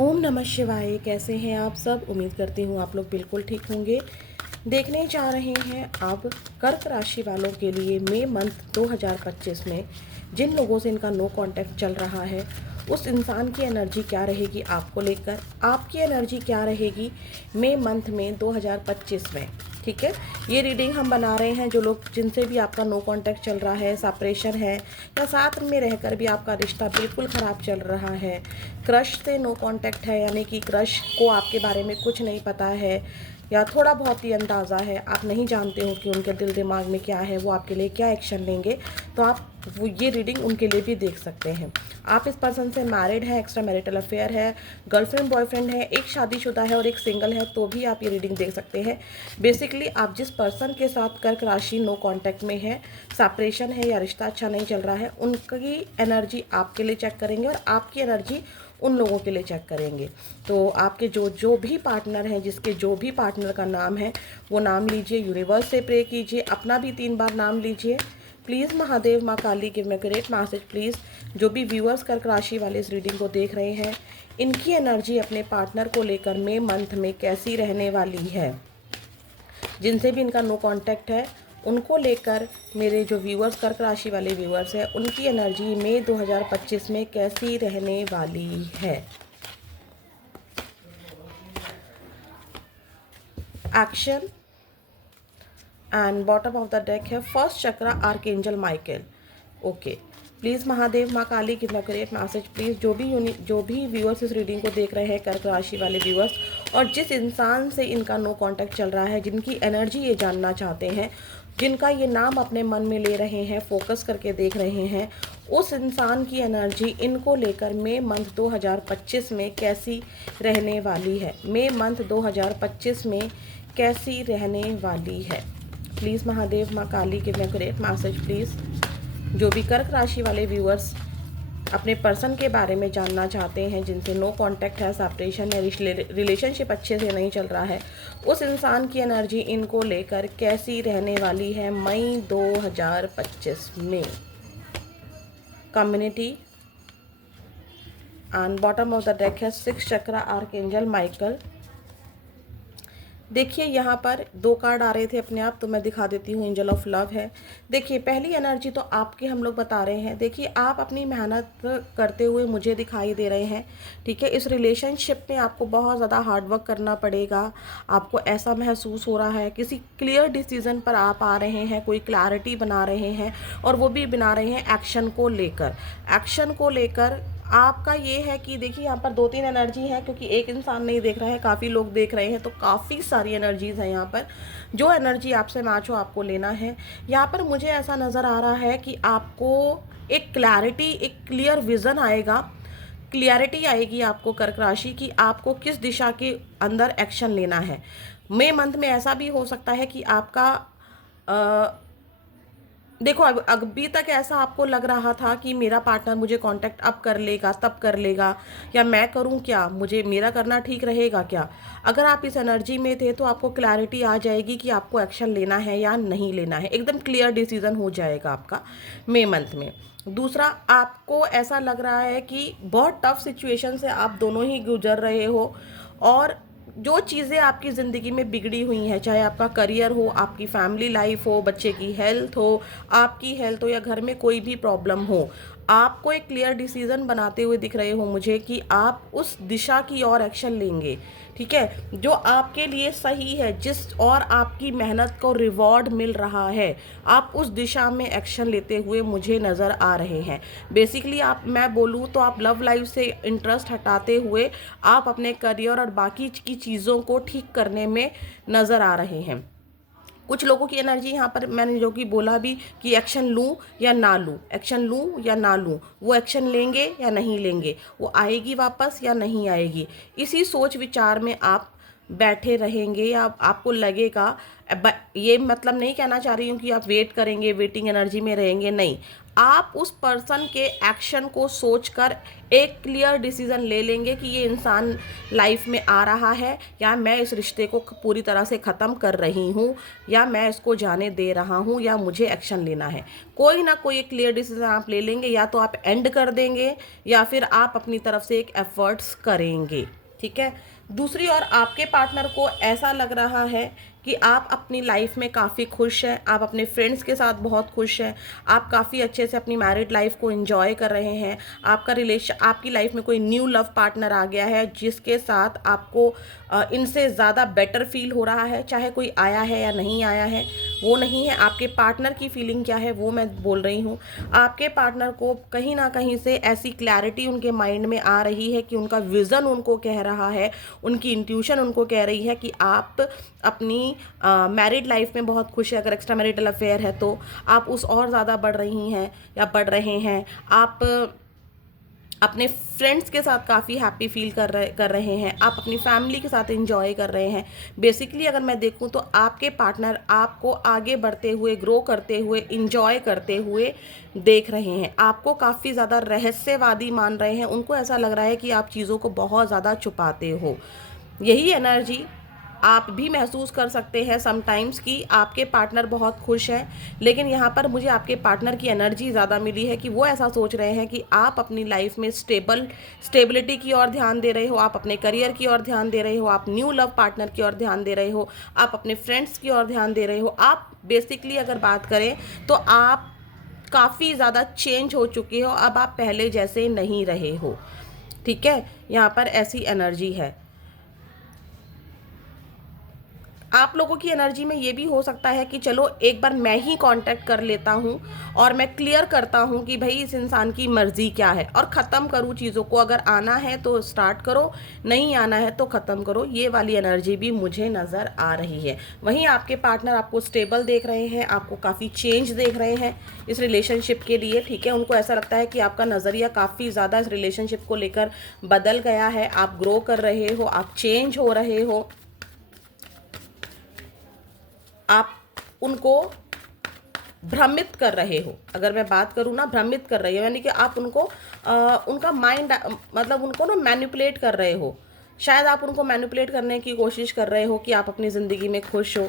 ओम नमः शिवाय। कैसे हैं आप सब? उम्मीद करती हूँ आप लोग बिल्कुल ठीक होंगे। देखने जा रहे हैं अब कर्क राशि वालों के लिए मई मंथ 2025 में जिन लोगों से इनका नो कांटेक्ट चल रहा है उस इंसान की एनर्जी क्या रहेगी आपको लेकर, आपकी एनर्जी क्या रहेगी मई मंथ में 2025 में। ठीक है, ये रीडिंग हम बना रहे हैं जो लोग जिनसे भी आपका नो कांटेक्ट चल रहा है, सेपरेशन है या साथ में रहकर भी आपका रिश्ता बिल्कुल ख़राब चल रहा है, क्रश से नो कांटेक्ट है यानी कि क्रश को आपके बारे में कुछ नहीं पता है या थोड़ा बहुत ही अंदाज़ा है, आप नहीं जानते हो कि उनके दिल दिमाग में क्या है, वो आपके लिए क्या एक्शन लेंगे, तो आप वो ये रीडिंग उनके लिए भी देख सकते हैं। आप इस पर्सन से मैरिड है, एक्स्ट्रा मैरिटल अफेयर है, गर्लफ्रेंड बॉयफ्रेंड है, एक शादीशुदा है और एक सिंगल है, तो भी आप ये रीडिंग देख सकते हैं। बेसिकली आप जिस पर्सन के साथ कर्क राशि नो कांटेक्ट में है, सेपरेशन है या रिश्ता अच्छा नहीं चल रहा है, उनकी एनर्जी आपके लिए चेक करेंगे और आपकी एनर्जी उन लोगों के लिए चेक करेंगे। तो आपके जो जो भी पार्टनर हैं, जिसके जो भी पार्टनर का नाम है वो नाम लीजिए, यूनिवर्स से प्रे कीजिए, अपना भी 3 बार नाम लीजिए। Please Mahadev Maa Kali give me great message please. जो भी व्यूअर्स कर्क राशि वाले इस रीडिंग को देख रहे हैं, इनकी एनर्जी अपने पार्टनर को लेकर मई मंथ में कैसी रहने वाली है, जिनसे भी इनका नो कांटेक्ट है उनको लेकर मेरे जो व्यूअर्स कर्क राशि वाले व्यूअर्स हैं उनकी एनर्जी मई 2025 में कैसी रहने वाली है। Action and bottom of the deck है first chakra archangel Michael. Okay, please Mahadev Maa Kali give me great message please. जो भी व्यूअर्स इस रीडिंग को देख रहे हैं कर्क राशि वाले व्यूअर्स, और जिस इंसान से इनका नो कांटेक्ट चल रहा है, जिनकी एनर्जी ये जानना चाहते हैं, जिनका ये नाम अपने मन में ले रहे हैं, फोकस करके देख रहे हैं, उस इंसान की एनर्जी इनको लेकर मई मंथ 2025 में कैसी रहने वाली है। मई मंथ 2025 में कैसी रहने वाली है। Please Mahadev Maa Kali give me great message please. जो भी कर्क राशि वाले व्यूअर्स अपने पर्सन के बारे में जानना चाहते हैं, जिनसे नो कांटेक्ट है, सेपरेशन या रिलेशनशिप अच्छे से नहीं चल रहा है, उस इंसान की एनर्जी इनको लेकर कैसी रहने वाली है मई 2025 में। Community and bottom of the deck है 6 चक्रा आर्कएंजल माइकल। देखिए यहाँ पर 2 कार्ड आ रहे थे अपने आप, तो मैं दिखा देती हूँ। एंजल ऑफ लव है। देखिए पहली एनर्जी तो आपके हम लोग बता रहे हैं। देखिए आप अपनी मेहनत करते हुए मुझे दिखाई दे रहे हैं। ठीक है, इस रिलेशनशिप में आपको बहुत ज़्यादा हार्डवर्क करना पड़ेगा। आपको ऐसा महसूस हो रहा है किसी क्लियर डिसीजन पर आप आ रहे हैं, कोई क्लैरिटी बना रहे हैं, और वो भी बना रहे हैं एक्शन को लेकर। एक्शन को लेकर आपका ये है कि देखिए यहाँ पर 2-3 एनर्जी है, क्योंकि एक इंसान नहीं देख रहा है, काफ़ी लोग देख रहे हैं, तो काफ़ी सारी एनर्जीज़ हैं यहाँ पर। जो एनर्जी आपसे मैच हो आपको लेना है। यहाँ पर मुझे ऐसा नज़र आ रहा है कि आपको एक क्लैरिटी, एक क्लियर विज़न आएगा, क्लियरिटी आएगी आपको कर्क राशि की आपको किस दिशा के अंदर एक्शन लेना है। मई मंथ में ऐसा भी हो सकता है कि आपका देखो अब अभी तक ऐसा आपको लग रहा था कि मेरा पार्टनर मुझे कांटेक्ट अब कर लेगा, तब कर लेगा, या मैं करूं क्या, मुझे मेरा करना ठीक रहेगा क्या। अगर आप इस एनर्जी में थे तो आपको क्लैरिटी आ जाएगी कि आपको एक्शन लेना है या नहीं लेना है। एकदम क्लियर डिसीजन हो जाएगा आपका मई मंथ में। दूसरा, आपको ऐसा लग रहा है कि बहुत टफ सिचुएशन से आप दोनों ही गुजर रहे हो, और जो चीज़ें आपकी ज़िंदगी में बिगड़ी हुई हैं, चाहे आपका करियर हो, आपकी फैमिली लाइफ हो, बच्चे की हेल्थ हो, आपकी हेल्थ हो, या घर में कोई भी प्रॉब्लम हो, आपको एक क्लियर डिसीजन बनाते हुए दिख रहे हो मुझे कि आप उस दिशा की ओर एक्शन लेंगे। ठीक है, जो आपके लिए सही है, जिस और आपकी मेहनत को रिवॉर्ड मिल रहा है, आप उस दिशा में एक्शन लेते हुए मुझे नज़र आ रहे हैं। बेसिकली आप, मैं बोलूँ तो आप लव लाइफ से इंटरेस्ट हटाते हुए आप अपने करियर और बाकी की चीज़ों को ठीक करने में नज़र आ रहे हैं। कुछ लोगों की एनर्जी यहाँ पर मैंने जो कि बोला भी कि एक्शन लूँ या ना लूँ, एक्शन लूँ या ना लूँ, वो एक्शन लेंगे या नहीं लेंगे, वो आएगी वापस या नहीं आएगी, इसी सोच विचार में आप बैठे रहेंगे या आपको लगेगा, ये मतलब नहीं कहना चाह रही हूँ कि आप वेट करेंगे, वेटिंग एनर्जी में रहेंगे, नहीं। आप उस पर्सन के एक्शन को सोचकर एक क्लियर डिसीजन ले लेंगे कि ये इंसान लाइफ में आ रहा है, या मैं इस रिश्ते को पूरी तरह से ख़त्म कर रही हूँ, या मैं इसको जाने दे रहा हूँ, या मुझे एक्शन लेना है। कोई ना कोई एक क्लियर डिसीजन आप ले लेंगे, या तो आप एंड कर देंगे या फिर आप अपनी तरफ से एक एफर्ट्स करेंगे, ठीक है। दूसरी ओर आपके पार्टनर को ऐसा लग रहा है कि आप अपनी लाइफ में काफ़ी खुश हैं, आप अपने फ्रेंड्स के साथ बहुत खुश हैं, आप काफ़ी अच्छे से अपनी मैरिड लाइफ को एंजॉय कर रहे हैं, आपकी लाइफ में कोई न्यू लव पार्टनर आ गया है जिसके साथ आपको इनसे ज़्यादा बेटर फील हो रहा है, चाहे कोई आया है या नहीं आया है वो नहीं है। आपके पार्टनर की फीलिंग क्या है वो मैं बोल रही हूँ। आपके पार्टनर को कहीं ना कहीं से ऐसी क्लैरिटी उनके माइंड में आ रही है कि उनका विज़न उनको कह रहा है, उनकी इंट्यूशन उनको कह रही है कि आप अपनी मैरिड लाइफ में बहुत खुश है। अगर एक्स्ट्रा मैरिटल अफेयर है तो आप उस और ज़्यादा बढ़ रही हैं या बढ़ रहे हैं। आप अपने फ्रेंड्स के साथ काफ़ी हैप्पी फील कर रहे हैं, आप अपनी फैमिली के साथ एंजॉय कर रहे हैं। बेसिकली अगर मैं देखूं तो आपके पार्टनर आपको आगे बढ़ते हुए, ग्रो करते हुए, एंजॉय करते हुए देख रहे हैं, आपको काफ़ी ज़्यादा रहस्यवादी मान रहे हैं। उनको ऐसा लग रहा है कि आप चीज़ों को बहुत ज़्यादा छुपाते हो। यही एनर्जी आप भी महसूस कर सकते हैं समटाइम्स कि आपके पार्टनर बहुत खुश हैं, लेकिन यहाँ पर मुझे आपके पार्टनर की एनर्जी ज़्यादा मिली है कि वो ऐसा सोच रहे हैं कि आप अपनी लाइफ में स्टेबिलिटी की ओर ध्यान दे रहे हो, आप अपने करियर की ओर ध्यान दे रहे हो, आप न्यू लव पार्टनर की ओर ध्यान दे रहे हो, आप अपने फ्रेंड्स की ओर ध्यान दे रहे हो। आप बेसिकली अगर बात करें तो आप काफ़ी ज़्यादा चेंज हो चुके हो, अब आप पहले जैसे नहीं रहे हो, ठीक है। यहाँ पर ऐसी एनर्जी है। आप लोगों की एनर्जी में ये भी हो सकता है कि चलो एक बार मैं ही कांटेक्ट कर लेता हूँ और मैं क्लियर करता हूँ कि भाई इस इंसान की मर्जी क्या है, और ख़त्म करूँ चीज़ों को। अगर आना है तो स्टार्ट करो, नहीं आना है तो ख़त्म करो। ये वाली एनर्जी भी मुझे नज़र आ रही है। वहीं आपके पार्टनर आपको स्टेबल देख रहे हैं, आपको काफ़ी चेंज देख रहे हैं इस रिलेशनशिप के लिए, ठीक है। उनको ऐसा लगता है कि आपका नज़रिया काफ़ी ज़्यादा इस रिलेशनशिप को लेकर बदल गया है, आप ग्रो कर रहे हो, आप चेंज हो रहे हो, आप उनको भ्रमित कर रहे हो। अगर मैं बात करूँ ना, भ्रमित कर रहे हो यानी कि आप उनको उनका माइंड मतलब उनको ना मैनिपुलेट कर रहे हो। शायद आप उनको मैनिपुलेट करने की कोशिश कर रहे हो कि आप अपनी ज़िंदगी में खुश हो,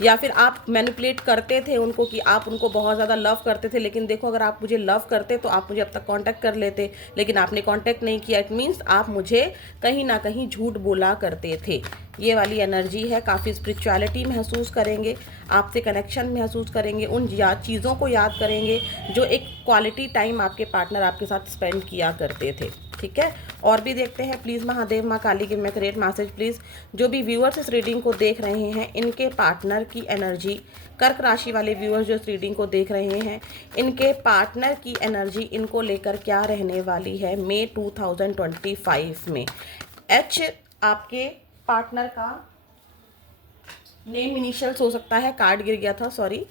या फिर आप मैनिपुलेट करते थे उनको कि आप उनको बहुत ज़्यादा लव करते थे, लेकिन देखो अगर आप मुझे लव करते तो आप मुझे अब तक कांटेक्ट कर लेते, लेकिन आपने कांटेक्ट नहीं किया। इट मीन्स आप मुझे कहीं ना कहीं झूठ बोला करते थे। ये वाली एनर्जी है। काफ़ी स्पिरिचुअलिटी महसूस करेंगे, आपसे कनेक्शन महसूस करेंगे, उन चीज़ों को याद करेंगे जो एक क्वालिटी टाइम आपके पार्टनर आपके साथ स्पेंड किया करते थे, ठीक है। और भी देखते हैं। Please Mahadev Maa Kali give me great message please. जो भी व्यूअर्स इस रीडिंग को देख रहे हैं, इनके पार्टनर की एनर्जी, कर्क राशि वाले व्यूअर्स जो इस रीडिंग को देख रहे हैं, इनके पार्टनर की एनर्जी इनको लेकर क्या रहने वाली है मई 2025 में। एच आपके पार्टनर का नेम इनिशियल्स हो सकता है, कार्ड गिर गया था, सॉरी।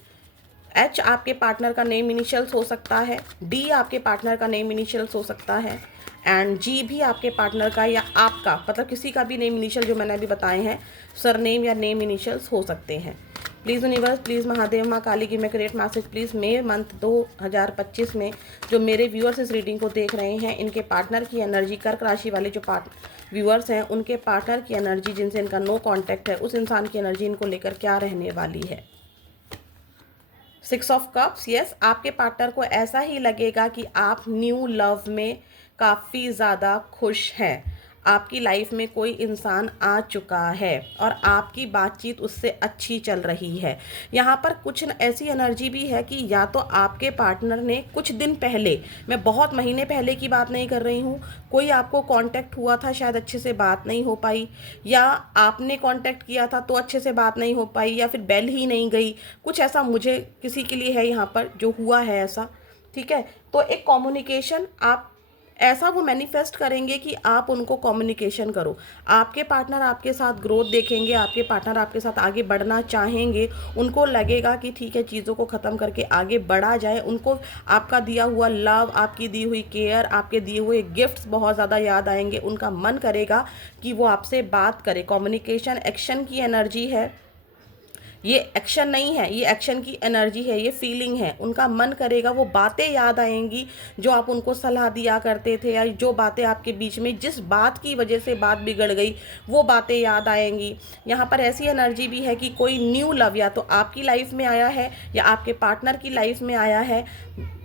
एच आपके पार्टनर का नेम इनिशियल्स हो सकता है, डी आपके पार्टनर का नेम इनिशियल्स हो सकता है, एंड जी भी आपके पार्टनर का या आपका, मतलब किसी का भी नेम इनिशियल जो मैंने अभी बताए हैं, सरनेम या नेम इनिशियल्स हो सकते हैं। Please universe, please Mahadev Maa Kali give me great message please. मई मंथ 2025 में जो मेरे व्यूअर्स इस रीडिंग को देख रहे हैं, इनके पार्टनर की एनर्जी, कर्क राशि वाले जो व्यूअर्स हैं, उनके पार्टनर की एनर्जी जिनसे इनका नो कांटेक्ट है, उस इंसान की एनर्जी इनको लेकर क्या रहने वाली है। 6 ऑफ कप्स। यस, आपके पार्टनर को ऐसा ही लगेगा कि आप न्यू लव में काफ़ी ज़्यादा खुश हैं। आपकी लाइफ में कोई इंसान आ चुका है और आपकी बातचीत उससे अच्छी चल रही है। यहाँ पर कुछ ऐसी एनर्जी भी है कि या तो आपके पार्टनर ने कुछ दिन पहले, मैं बहुत महीने पहले की बात नहीं कर रही हूँ, कोई आपको कांटेक्ट हुआ था, शायद अच्छे से बात नहीं हो पाई, या आपने कांटेक्ट किया था तो अच्छे से बात नहीं हो पाई, या फिर बेल ही नहीं गई, कुछ ऐसा मुझे किसी के लिए है यहाँ पर जो हुआ है ऐसा, ठीक है। तो एक कम्युनिकेशन आप ऐसा वो मैनिफेस्ट करेंगे कि आप उनको कम्युनिकेशन करो। आपके पार्टनर आपके साथ ग्रोथ देखेंगे, आपके पार्टनर आपके साथ आगे बढ़ना चाहेंगे, उनको लगेगा कि ठीक है चीज़ों को ख़त्म करके आगे बढ़ा जाए। उनको आपका दिया हुआ लव, आपकी दी हुई केयर, आपके दिए हुए गिफ्ट्स बहुत ज़्यादा याद आएंगे। उनका मन करेगा कि वो आपसे बात करे। कम्युनिकेशन एक्शन की एनर्जी है, ये एक्शन नहीं है, ये एक्शन की एनर्जी है, ये फीलिंग है। उनका मन करेगा, वो बातें याद आएंगी जो आप उनको सलाह दिया करते थे, या जो बातें आपके बीच में जिस बात की वजह से बात बिगड़ गई वो बातें याद आएंगी। यहाँ पर ऐसी एनर्जी भी है कि कोई न्यू लव या तो आपकी लाइफ में आया है या आपके पार्टनर की लाइफ में आया है।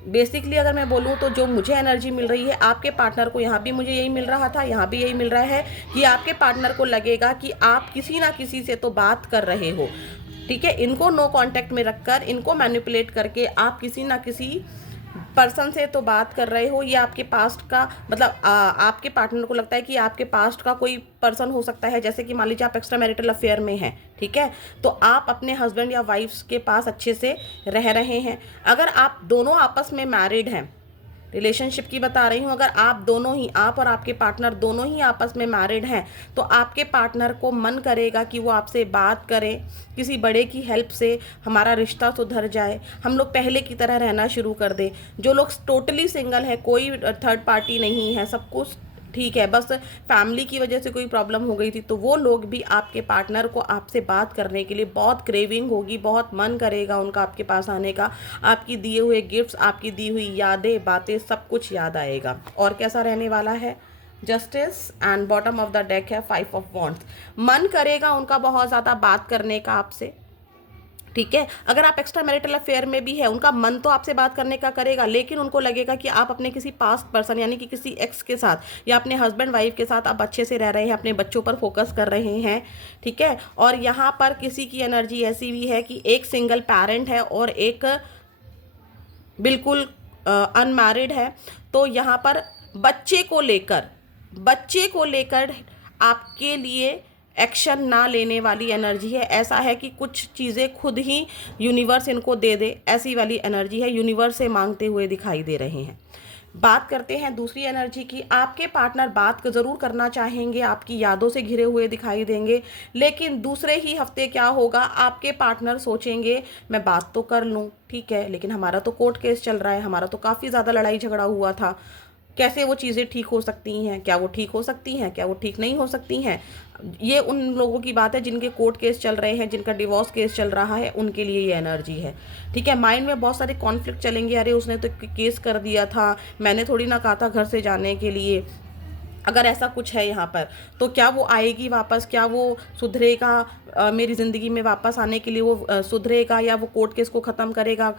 बेसिकली अगर मैं बोलूँ तो जो मुझे एनर्जी मिल रही है, आपके पार्टनर को यहाँ भी मुझे यही मिल रहा था, यहाँ भी यही मिल रहा है कि आपके पार्टनर को लगेगा कि आप किसी ना किसी से तो बात कर रहे हो। ठीक है, इनको नो कांटेक्ट में रखकर, इनको मैनिपुलेट करके आप किसी ना किसी पर्सन से तो बात कर रहे हो। ये आपके पास्ट का मतलब आपके पार्टनर को लगता है कि आपके पास्ट का कोई पर्सन हो सकता है। जैसे कि मान लीजिए आप एक्स्ट्रा मैरिटल अफेयर में हैं, ठीक है, तो आप अपने हस्बैंड या वाइफ के पास अच्छे से रह रहे हैं। अगर आप दोनों आपस में मैरिड हैं, रिलेशनशिप की बता रही हूँ, अगर आप दोनों ही, आप और आपके पार्टनर दोनों ही आपस में मैरिड हैं, तो आपके पार्टनर को मन करेगा कि वो आपसे बात करें, किसी बड़े की हेल्प से हमारा रिश्ता सुधर जाए, हम लोग पहले की तरह रहना शुरू कर दें। जो लोग टोटली सिंगल है, कोई थर्ड पार्टी नहीं है, सब कुछ ठीक है, बस फैमिली की वजह से कोई प्रॉब्लम हो गई थी, तो वो लोग भी आपके पार्टनर को आपसे बात करने के लिए बहुत क्रेविंग होगी, बहुत मन करेगा उनका आपके पास आने का। आपकी दिए हुए गिफ्ट्स, आपकी दी हुई यादें, बातें, सब कुछ याद आएगा। और कैसा रहने वाला है? Justice and bottom of the deck है 5 ऑफ वॉन्ड्स। मन करेगा उनका बहुत ज़्यादा बात करने का आपसे, ठीक है। अगर आप एक्स्ट्रा मैरिटल अफेयर में भी है, उनका मन तो आपसे बात करने का करेगा, लेकिन उनको लगेगा कि आप अपने किसी पास्ट पर्सन यानी कि किसी एक्स के साथ या अपने हस्बैंड वाइफ के साथ आप अच्छे से रह रहे हैं, अपने बच्चों पर फोकस कर रहे हैं, ठीक है। और यहाँ पर किसी की एनर्जी ऐसी भी है कि एक सिंगल पेरेंट है और एक बिल्कुल अनमैरिड है। तो यहाँ पर बच्चे को लेकर आपके लिए एक्शन ना लेने वाली एनर्जी है। ऐसा है कि कुछ चीज़ें खुद ही यूनिवर्स इनको दे दे, ऐसी वाली एनर्जी है। यूनिवर्स से मांगते हुए दिखाई दे रहे हैं। बात करते हैं दूसरी एनर्जी की। आपके पार्टनर बात ज़रूर करना चाहेंगे, आपकी यादों से घिरे हुए दिखाई देंगे, लेकिन दूसरे ही हफ्ते क्या होगा, आपके पार्टनर सोचेंगे मैं बात तो कर लूँ, ठीक है, लेकिन हमारा तो कोर्ट केस चल रहा है, हमारा तो काफ़ी ज़्यादा लड़ाई झगड़ा हुआ था, कैसे वो चीज़ें ठीक हो सकती हैं, क्या वो ठीक हो सकती हैं, क्या वो ठीक नहीं हो सकती हैं। ये उन लोगों की बात है जिनके कोर्ट केस चल रहे हैं, जिनका डिवोर्स केस चल रहा है, उनके लिए ये एनर्जी है, ठीक है। माइंड में बहुत सारे कॉन्फ्लिक्ट चलेंगे, अरे उसने तो केस कर दिया था, मैंने थोड़ी ना कहा था घर से जाने के लिए। अगर ऐसा कुछ है यहाँ पर, तो क्या वो आएगी वापस, क्या वो सुधरेगा, मेरी ज़िंदगी में वापस आने के लिए वो सुधरेगा, या वो कोर्ट केस को ख़त्म करेगा,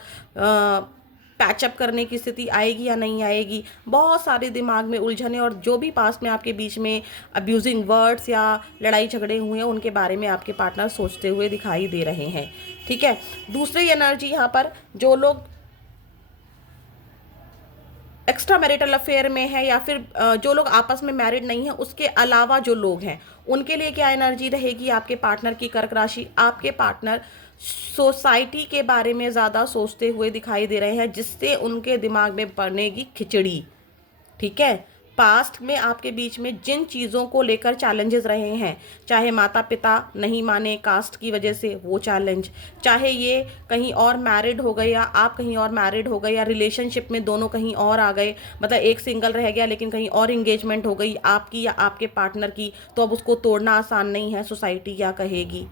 पैचअप करने की स्थिति आएगी या नहीं आएगी। बहुत सारे दिमाग में उलझने, और जो भी पास्ट में आपके बीच में अब्यूजिंग वर्ड्स या लड़ाई झगड़े हुए हैं, उनके बारे में आपके पार्टनर सोचते हुए दिखाई दे रहे हैं, ठीक है। दूसरी एनर्जी यहाँ पर, जो लोग एक्स्ट्रा मैरिटल अफेयर में है या फिर जो लोग आपस में मैरिड नहीं है, उसके अलावा जो लोग हैं, उनके लिए क्या एनर्जी रहेगी आपके पार्टनर की? कर्क राशि। आपके पार्टनर सोसाइटी के बारे में ज़्यादा सोचते हुए दिखाई दे रहे हैं, जिससे उनके दिमाग में पड़ेगी खिचड़ी, ठीक है। पास्ट में आपके बीच में जिन चीज़ों को लेकर चैलेंजेस रहे हैं, चाहे माता पिता नहीं माने कास्ट की वजह से वो चैलेंज, चाहे ये कहीं और मैरिड हो गए या आप कहीं और मैरिड हो गए, या रिलेशनशिप में दोनों कहीं और आ गए, मतलब एक सिंगल रह गया लेकिन कहीं और इंगेजमेंट हो गई आपकी या आपके पार्टनर की, तो अब उसको तोड़ना आसान नहीं है, सोसाइटी क्या कहेगी।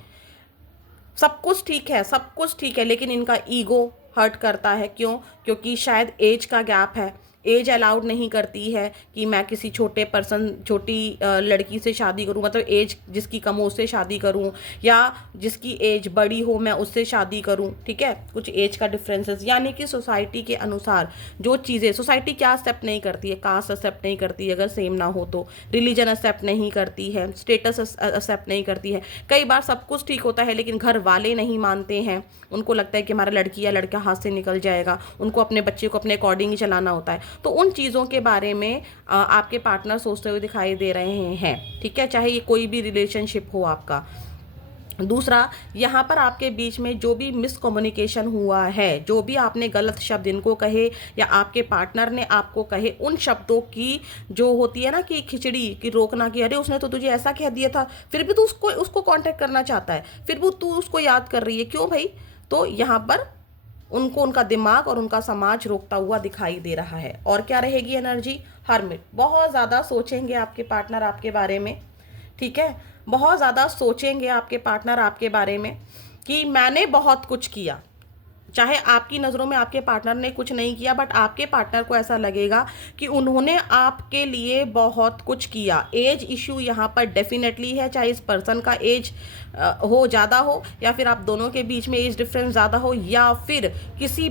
सब कुछ ठीक है, सब कुछ ठीक है, लेकिन इनका ईगो हर्ट करता है। क्यों? क्योंकि शायद एज का गैप है, एज अलाउड नहीं करती है कि मैं किसी छोटी लड़की से शादी करूं, मतलब एज जिसकी कम हो उससे शादी करूं, या जिसकी एज बड़ी हो मैं उससे शादी करूं, ठीक है। कुछ एज का डिफरेंसेस, यानी कि सोसाइटी के अनुसार जो चीज़ें, सोसाइटी क्या एक्सेप्ट नहीं करती है, कास्ट एक्सेप्ट नहीं करती है अगर सेम ना हो तो, रिलीजन एक्सेप्ट नहीं करती है, स्टेटस एक्सेप्ट नहीं करती है। कई बार सब कुछ ठीक होता है लेकिन घर वाले नहीं मानते हैं, उनको लगता है कि हमारा लड़की या लड़का हाथ से निकल जाएगा, उनको अपने बच्चे को अपने अकॉर्डिंग ही चलाना होता है। तो उन चीज़ों के बारे में आपके पार्टनर सोचते हुए दिखाई दे रहे हैं, ठीक है, चाहे ये कोई भी रिलेशनशिप हो आपका। दूसरा, यहाँ पर आपके बीच में जो भी मिसकम्युनिकेशन हुआ है, जो भी आपने गलत शब्द इनको कहे या आपके पार्टनर ने आपको कहे, उन शब्दों की जो होती है ना कि खिचड़ी की रोकना, कि अरे उसने तो तुझे ऐसा कह दिया था, फिर भी तू उसको उसको कांटेक्ट करना चाहता है, फिर भी तू उसको याद कर रही है, क्यों भाई? तो यहाँ पर उनको उनका दिमाग और उनका समाज रोकता हुआ दिखाई दे रहा है। और क्या रहेगी एनर्जी? हर्मिट। बहुत ज़्यादा सोचेंगे आपके पार्टनर आपके बारे में, ठीक है? बहुत ज़्यादा सोचेंगे आपके पार्टनर आपके बारे में कि मैंने बहुत कुछ किया। चाहे आपकी नज़रों में आपके पार्टनर ने कुछ नहीं किया, बट आपके पार्टनर को ऐसा लगेगा कि उन्होंने आपके लिए बहुत कुछ किया। एज इशू यहाँ पर डेफिनेटली है, चाहे इस पर्सन का एज हो ज़्यादा हो, या फिर आप दोनों के बीच में एज डिफरेंस ज़्यादा हो, या फिर किसी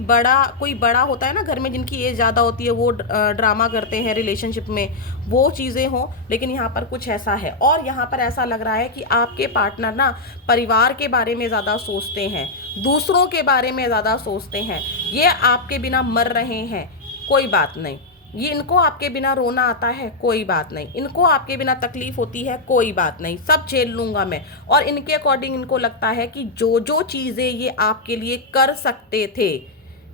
कोई बड़ा होता है ना घर में जिनकी एज ज़्यादा होती है, वो ड्रामा करते हैं रिलेशनशिप में, वो चीज़ें हों। लेकिन यहाँ पर कुछ ऐसा है, और यहाँ पर ऐसा लग रहा है कि आपके पार्टनर ना परिवार के बारे में ज़्यादा सोचते हैं, दूसरों के बारे में ज़्यादा सोचते हैं। ये आपके बिना मर रहे हैं, कोई बात नहीं। ये इनको आपके बिना रोना आता है, कोई बात नहीं। इनको आपके बिना तकलीफ होती है, कोई बात नहीं, सब झेल लूँगा मैं। और इनके अकॉर्डिंग इनको लगता है कि जो जो चीज़ें ये आपके लिए कर सकते थे,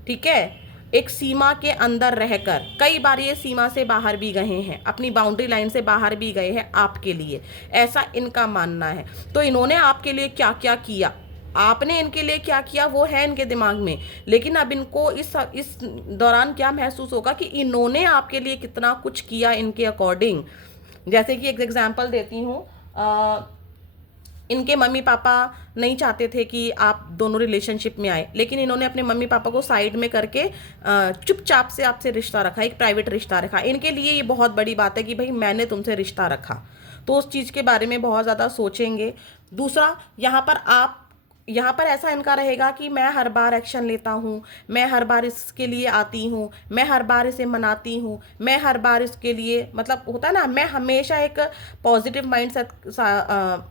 ठीक है, एक सीमा के अंदर रहकर, कई बार ये सीमा से बाहर भी गए हैं, अपनी बाउंड्री लाइन से बाहर भी गए हैं आपके लिए, ऐसा इनका मानना है। तो इन्होंने आपके लिए क्या क्या किया, आपने इनके लिए क्या किया, वो है इनके दिमाग में। लेकिन अब इनको इस दौरान क्या महसूस होगा कि इन्होंने आपके लिए कितना कुछ किया इनके अकॉर्डिंग। जैसे कि एक एग्जांपल देती हूँ, इनके मम्मी पापा नहीं चाहते थे कि आप दोनों रिलेशनशिप में आए, लेकिन इन्होंने अपने मम्मी पापा को साइड में करके चुपचाप से आपसे रिश्ता रखा, एक प्राइवेट रिश्ता रखा। इनके लिए ये बहुत बड़ी बात है कि भाई मैंने तुमसे रिश्ता रखा, तो उस चीज़ के बारे में बहुत ज़्यादा सोचेंगे। दूसरा, यहाँ पर ऐसा इनका रहेगा कि मैं हर बार एक्शन लेता हूँ, मैं हर बार इसके लिए आती हूँ, मैं हर बार इसे मनाती हूँ, मैं हर बार इसके लिए, मतलब होता है ना, मैं हमेशा एक पॉजिटिव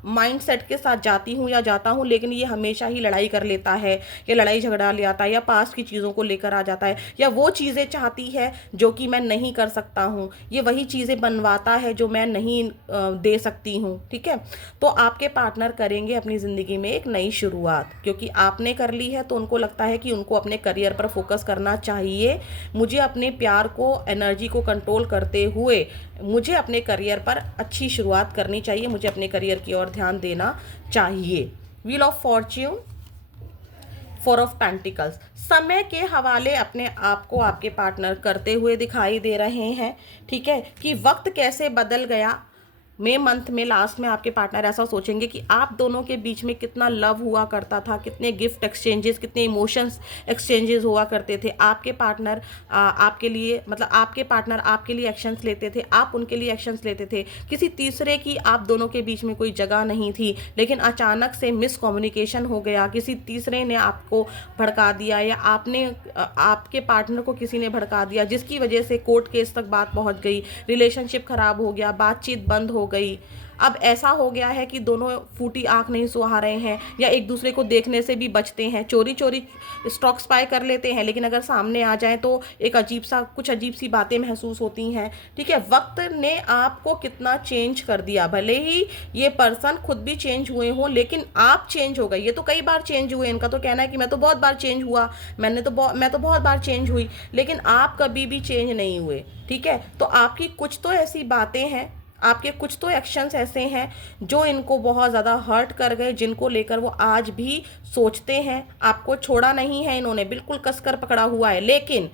माइंडसेट के साथ जाती हूँ या जाता हूँ, लेकिन ये हमेशा ही लड़ाई कर लेता है, या लड़ाई झगड़ा ले आता है, या पास की चीज़ों को लेकर आ जाता है, या वो चीज़ें चाहती है जो कि मैं नहीं कर सकता हूँ, ये वही चीज़ें बनवाता है जो मैं नहीं दे सकती हूँ, ठीक है? तो आपके पार्टनर करेंगे अपनी ज़िंदगी में एक नई शुरुआत, क्योंकि आपने कर ली है, तो उनको लगता है कि उनको अपने करियर पर फोकस करना चाहिए। मुझे अपने प्यार को, एनर्जी को कंट्रोल करते हुए मुझे अपने करियर पर अच्छी शुरुआत करनी चाहिए, मुझे अपने करियर की ओर ध्यान देना चाहिए। Wheel of Fortune, four of pentacles, समय के हवाले अपने आप को आपके पार्टनर करते हुए दिखाई दे रहे हैं, ठीक है, कि वक्त कैसे बदल गया। मई मंथ में लास्ट में आपके पार्टनर ऐसा सोचेंगे कि आप दोनों के बीच में कितना लव हुआ करता था, कितने गिफ्ट एक्सचेंजेस, कितने इमोशंस एक्सचेंजेस हुआ करते थे। आपके पार्टनर आपके लिए, मतलब आपके पार्टनर आपके लिए एक्शंस लेते थे, आप उनके लिए एक्शंस लेते थे। किसी तीसरे की आप दोनों के बीच में कोई जगह नहीं थी, लेकिन अचानक से मिसकम्युनिकेशन हो गया, किसी तीसरे ने आपको भड़का दिया, या आपने आपके पार्टनर को किसी ने भड़का दिया, जिसकी वजह से कोर्ट केस तक बात पहुंच गई, रिलेशनशिप खराब हो गया, बातचीत बंद हो गई। अब ऐसा हो गया है कि दोनों फूटी आंख नहीं सुहा रहे हैं, या एक दूसरे को देखने से भी बचते हैं, चोरी चोरी स्टॉक स्पाई कर लेते हैं, लेकिन अगर सामने आ जाए तो एक कुछ अजीब सी बातें महसूस होती हैं, ठीक है? वक्त ने आपको कितना चेंज कर दिया, भले ही ये पर्सन खुद भी चेंज हुए हों, लेकिन आप चेंज हो गए। ये तो कई बार चेंज हुए, इनका तो कहना है कि मैं तो बहुत बार चेंज हुआ, मैं तो बहुत बार चेंज हुई, लेकिन आप कभी भी चेंज नहीं हुए, ठीक है? तो आपकी कुछ तो ऐसी बातें हैं, आपके कुछ तो एक्शंस ऐसे हैं जो इनको बहुत ज़्यादा हर्ट कर गए, जिनको लेकर वो आज भी सोचते हैं। आपको छोड़ा नहीं है इन्होंने, बिल्कुल कसकर पकड़ा हुआ है, लेकिन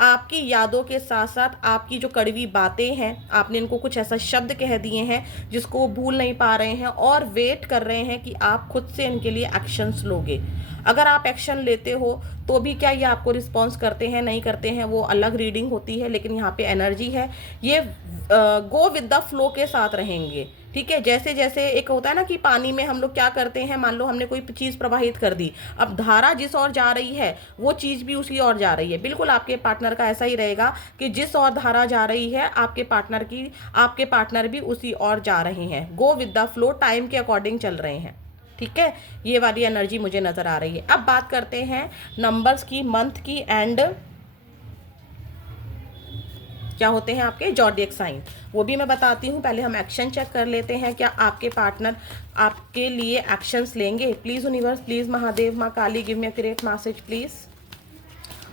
आपकी यादों के साथ साथ आपकी जो कड़वी बातें हैं, आपने इनको कुछ ऐसा शब्द कह दिए हैं जिसको वो भूल नहीं पा रहे हैं, और वेट कर रहे हैं कि आप खुद से इनके लिए एक्शंस लोगे। अगर आप एक्शन लेते हो तो भी क्या ये आपको रिस्पॉन्स करते हैं, नहीं करते हैं, वो अलग रीडिंग होती है, लेकिन यहाँ पे एनर्जी है, ये गो विद द फ्लो के साथ रहेंगे, ठीक है? जैसे जैसे एक होता है ना कि पानी में हम लोग क्या करते हैं, मान लो हमने कोई चीज़ प्रवाहित कर दी, अब धारा जिस ओर जा रही है वो चीज़ भी उसी ओर जा रही है। बिल्कुल आपके पार्टनर का ऐसा ही रहेगा कि जिस ओर धारा जा रही है आपके पार्टनर भी उसी ओर जा रहे हैं, go with the flow, time के अकॉर्डिंग चल रहे हैं, ठीक है? ये वाली एनर्जी मुझे नज़र आ रही है। अब बात करते हैं नंबर्स की, मंथ की एंड क्या होते हैं आपके ज़ोडिएक साइन, वो भी मैं बताती हूँ। पहले हम एक्शन चेक कर लेते हैं, क्या आपके पार्टनर आपके लिए एक्शंस लेंगे। Please universe, please Mahadev, Maa Kali, give me a great message please.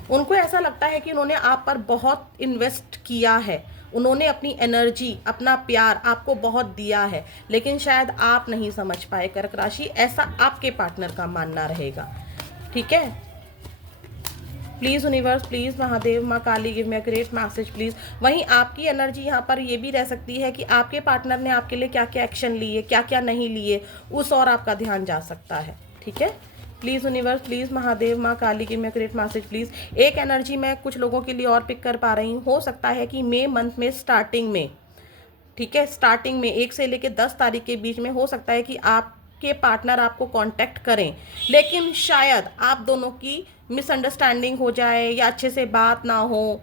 उनको ऐसा लगता है कि उन्होंने आप पर बहुत इन्वेस्ट किया है, उन्होंने अपनी एनर्जी, अपना प्यार आपको बहुत दिया है, लेकिन शायद आप नहीं समझ पाए कर्क राशि, ऐसा आपके पार्टनर का मानना रहेगा। ठीक है, please universe, please Mahadev, Maa Kali, give me a great message please. वहीं आपकी एनर्जी यहाँ पर ये भी रह सकती है कि आपके पार्टनर ने आपके लिए क्या क्या एक्शन लिए, क्या क्या नहीं लिए, उस और आपका ध्यान जा सकता है। ठीक है, please universe, please Mahadev, Maa Kali, give me a great message please. एक एनर्जी मैं कुछ लोगों के लिए और पिक कर पा रही हूँ। हो सकता है कि मई मंथ में स्टार्टिंग में, ठीक है, स्टार्टिंग में 1 से लेकर 10 तारीख के बीच में हो सकता है कि आपके पार्टनर आपको कांटेक्ट करें, लेकिन शायद आप दोनों की मिसअंडरस्टैंडिंग हो जाए या अच्छे से बात ना हो,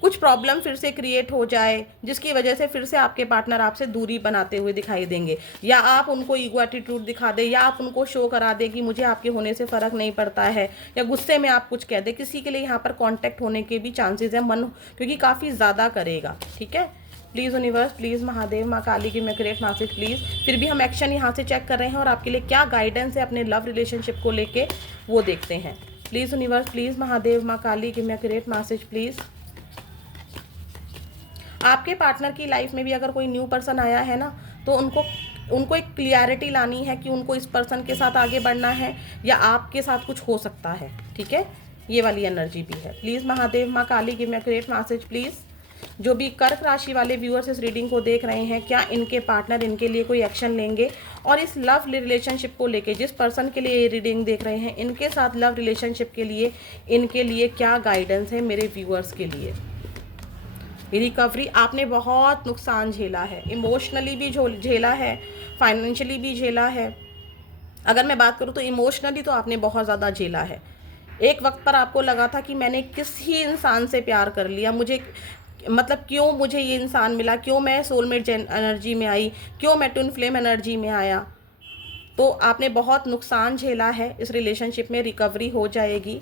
कुछ प्रॉब्लम फिर से क्रिएट हो जाए, जिसकी वजह से फिर से आपके पार्टनर आपसे दूरी बनाते हुए दिखाई देंगे, या आप उनको ईगो एटीट्यूड दिखा दे, या आप उनको शो करा दे कि मुझे आपके होने से फ़र्क नहीं पड़ता है, या गुस्से में आप कुछ कह दे। किसी के लिए यहाँ पर कांटेक्ट होने के भी चांसेस है, मन क्योंकि काफ़ी ज़्यादा करेगा। ठीक है, please universe, please Mahadev, Maa Kali, give me a great message please. फिर भी हम एक्शन यहाँ से चेक कर रहे हैं और आपके लिए क्या गाइडेंस है अपने लव रिलेशनशिप को लेके, वो देखते हैं। Please universe, please Mahadev, Maa Kali, give me a great message please. आपके पार्टनर की लाइफ में भी अगर कोई न्यू पर्सन आया है ना, तो उनको एक क्लियरिटी लानी है कि उनको इस पर्सन के साथ आगे बढ़ना है या आपके साथ कुछ हो सकता है। ठीक है, ये वाली एनर्जी भी है। Please Mahadev, Maa Kali, give me a great message please. जो भी कर्क राशि वाले व्यूअर्स इस रीडिंग को देख रहे हैं, क्या इनके पार्टनर इनके लिए कोई एक्शन लेंगे, और इस लव रिलेशनशिप को लेके जिस पर्सन के लिए ये रीडिंग देख रहे हैं, इनके साथ लव रिलेशनशिप के लिए इनके लिए क्या गाइडेंस है मेरे व्यूअर्स के लिए। रिकवरी, आपने बहुत नुकसान झेला है, इमोशनली भी झेला है, फाइनेंशियली भी झेला है। अगर मैं बात करूँ तो इमोशनली तो आपने बहुत ज़्यादा झेला है। एक वक्त पर आपको लगा था कि मैंने किस ही इंसान से प्यार कर लिया, मुझे मतलब क्यों मुझे ये इंसान मिला, क्यों मैं सोलमेट एनर्जी में आई, क्यों मैं ट्विन फ्लेम एनर्जी में आया। तो आपने बहुत नुकसान झेला है, इस रिलेशनशिप में रिकवरी हो जाएगी।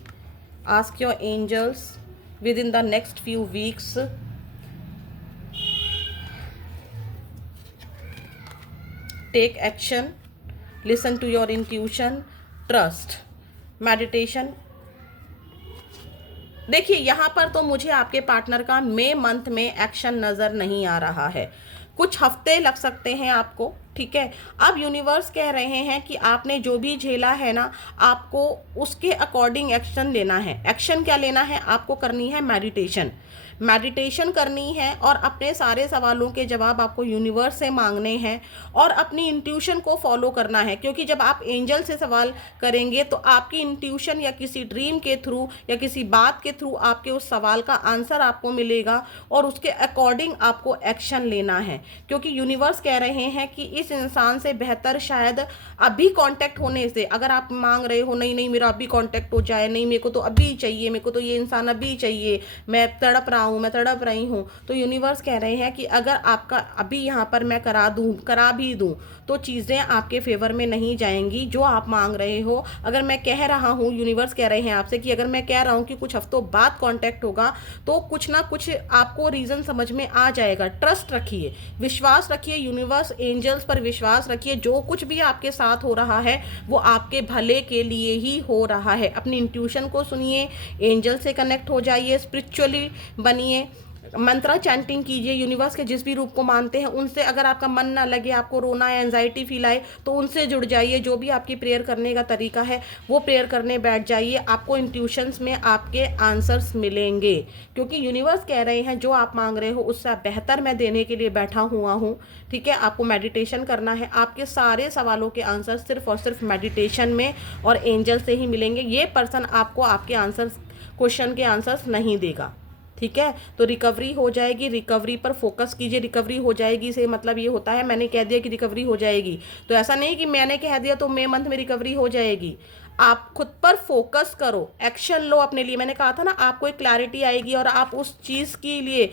Ask your angels within the next few weeks. Take action, listen to your intuition, trust, meditation. देखिए यहाँ पर तो मुझे आपके पार्टनर का मई मंथ में एक्शन नज़र नहीं आ रहा है, कुछ हफ्ते लग सकते हैं आपको। ठीक है, अब यूनिवर्स कह रहे हैं कि आपने जो भी झेला है ना, आपको उसके अकॉर्डिंग एक्शन लेना है। एक्शन क्या लेना है, आपको करनी है मेडिटेशन, मेडिटेशन करनी है और अपने सारे सवालों के जवाब आपको यूनिवर्स से मांगने हैं और अपनी इंट्यूशन को फॉलो करना है। क्योंकि जब आप एंजल से सवाल करेंगे तो आपकी इंट्यूशन या किसी ड्रीम के थ्रू या किसी बात के थ्रू आपके उस सवाल का आंसर आपको मिलेगा और उसके अकॉर्डिंग आपको एक्शन लेना है। क्योंकि यूनिवर्स कह रहे हैं कि इस इंसान से बेहतर शायद अभी कांटेक्ट होने से, अगर आप मांग रहे हो नहीं नहीं मेरा अभी कांटेक्ट हो जाए, नहीं मेरे को तो अभी चाहिए, मेरे को तो ये इंसान अभी चाहिए, मैं तड़प रहा हूँ, मैं तड़प रही हूँ, तो यूनिवर्स कह रहे हैं कि अगर आपका अभी यहाँ पर मैं करा भी दूँ तो चीज़ें आपके फेवर में नहीं जाएंगी जो आप मांग रहे हो। अगर मैं कह रहा हूँ, यूनिवर्स कह रहे हैं आपसे कि अगर मैं कह रहा हूँ कि कुछ हफ्तों बाद कांटेक्ट होगा तो कुछ ना कुछ आपको रीज़न समझ में आ जाएगा। ट्रस्ट रखिए, विश्वास रखिए, यूनिवर्स एंजल्स पर विश्वास रखिए। जो कुछ भी आपके साथ हो रहा है वो आपके भले के लिए ही हो रहा है। अपनी इंट्यूशन को सुनिए, एंजल से कनेक्ट हो जाइए, स्पिरिचुअली बनिए, मंत्रा चैंटिंग कीजिए। यूनिवर्स के जिस भी रूप को मानते हैं उनसे अगर आपका मन ना लगे, आपको रोना या एंजाइटी फील आए तो उनसे जुड़ जाइए। जो भी आपकी प्रेयर करने का तरीका है वो प्रेयर करने बैठ जाइए, आपको इंट्यूशंस में आपके आंसर्स मिलेंगे। क्योंकि यूनिवर्स कह रहे हैं जो आप मांग रहे हो उससे बेहतर मैं देने के लिए बैठा हुआ हूँ। ठीक है, आपको मेडिटेशन करना है, आपके सारे सवालों के आंसर सिर्फ और सिर्फ मेडिटेशन में और एंजल से ही मिलेंगे। ये पर्सन आपको आपके आंसर्स, क्वेश्चन के आंसर्स नहीं देगा। ठीक है, तो रिकवरी हो जाएगी, रिकवरी पर फोकस कीजिए। रिकवरी हो जाएगी से मतलब ये होता है मैंने कह दिया कि रिकवरी हो जाएगी तो ऐसा नहीं कि मैंने कह दिया तो मई मंथ में रिकवरी हो जाएगी। आप खुद पर फोकस करो, एक्शन लो अपने लिए। मैंने कहा था ना, आपको एक क्लैरिटी आएगी और आप उस चीज़ के लिए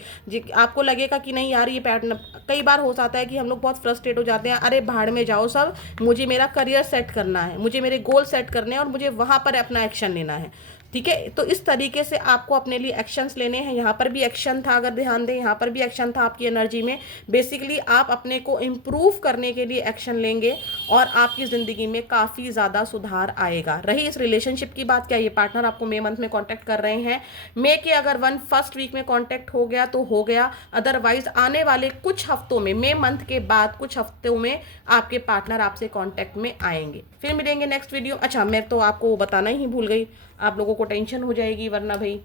आपको लगेगा कि नहीं यार ये पैटर्न। कई बार हो जाता है कि हम लोग बहुत फ्रस्ट्रेट हो जाते हैं, अरे भाड़ में जाओ सब, मुझे मेरा करियर सेट करना है, मुझे मेरे गोल सेट करने हैं और मुझे वहाँ पर अपना एक्शन लेना है। ठीक है। तो इस तरीके से आपको अपने लिए एक्शंस लेने हैं। यहाँ पर भी एक्शन था, अगर ध्यान दें, यहाँ पर भी एक्शन था आपकी एनर्जी में। बेसिकली आप अपने को इम्प्रूव करने के लिए एक्शन लेंगे और आपकी ज़िंदगी में काफ़ी ज़्यादा सुधार आएगा। रही इस रिलेशनशिप की बात, क्या ये पार्टनर आपको मई मंथ में कॉन्टैक्ट कर रहे हैं? मई के अगर फर्स्ट वीक में कॉन्टैक्ट हो गया तो हो गया, अदरवाइज आने वाले कुछ हफ्तों में, मई मंथ के बाद कुछ हफ्तों में आपके पार्टनर आपसे कॉन्टैक्ट में आएंगे। फिर मिलेंगे नेक्स्ट वीडियो। अच्छा, मैं तो आपको बताना ही भूल गई, आप लोगों को टेंशन हो जाएगी वरना भाई।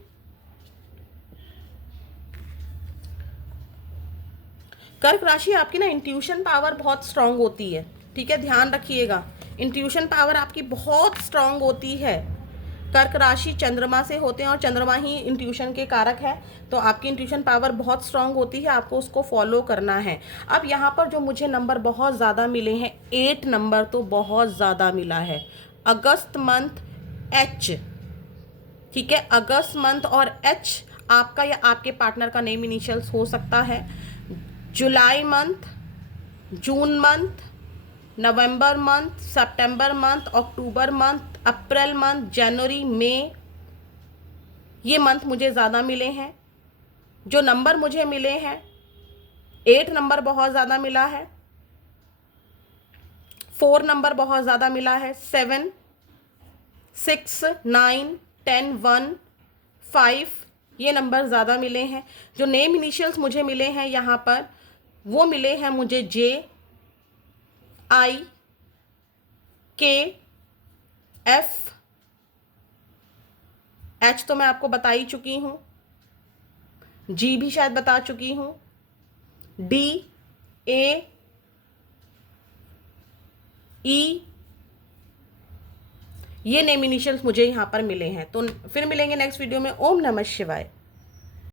कर्क राशि आपकी ना इंट्यूशन पावर बहुत स्ट्रांग होती है, ठीक है, ध्यान रखिएगा। इंट्यूशन पावर आपकी बहुत स्ट्रांग होती है। कर्क राशि चंद्रमा से होते हैं और चंद्रमा ही इंट्यूशन के कारक है, तो आपकी इंट्यूशन पावर बहुत स्ट्रांग होती है, आपको उसको फॉलो करना है। अब यहाँ पर जो मुझे नंबर बहुत ज़्यादा मिले हैं, 8 नंबर तो बहुत ज़्यादा मिला है। अगस्त मंथ एच, ठीक है, अगस्त मंथ और एच आपका या आपके पार्टनर का नेम इनिशियल्स हो सकता है। जुलाई मंथ, जून मंथ, नवंबर मंथ, सितंबर मंथ, अक्टूबर मंथ, अप्रैल मंथ, जनवरी, मई, ये मंथ मुझे ज़्यादा मिले हैं। जो नंबर मुझे मिले हैं, 8 नंबर बहुत ज़्यादा मिला है, 4 नंबर बहुत ज़्यादा मिला है, 7, 6, 9, 10, 1, 5, ये नंबर ज़्यादा मिले हैं। जो नेम इनिशियल्स मुझे मिले हैं यहाँ पर, वो मिले हैं मुझे J, I, K, F, H तो मैं आपको बता ही चुकी हूँ, G भी शायद बता चुकी हूँ, D, A, E, ये नेम इनिशियल्स मुझे यहाँ पर मिले हैं। तो फिर मिलेंगे नेक्स्ट वीडियो में। ओम नमः शिवाय।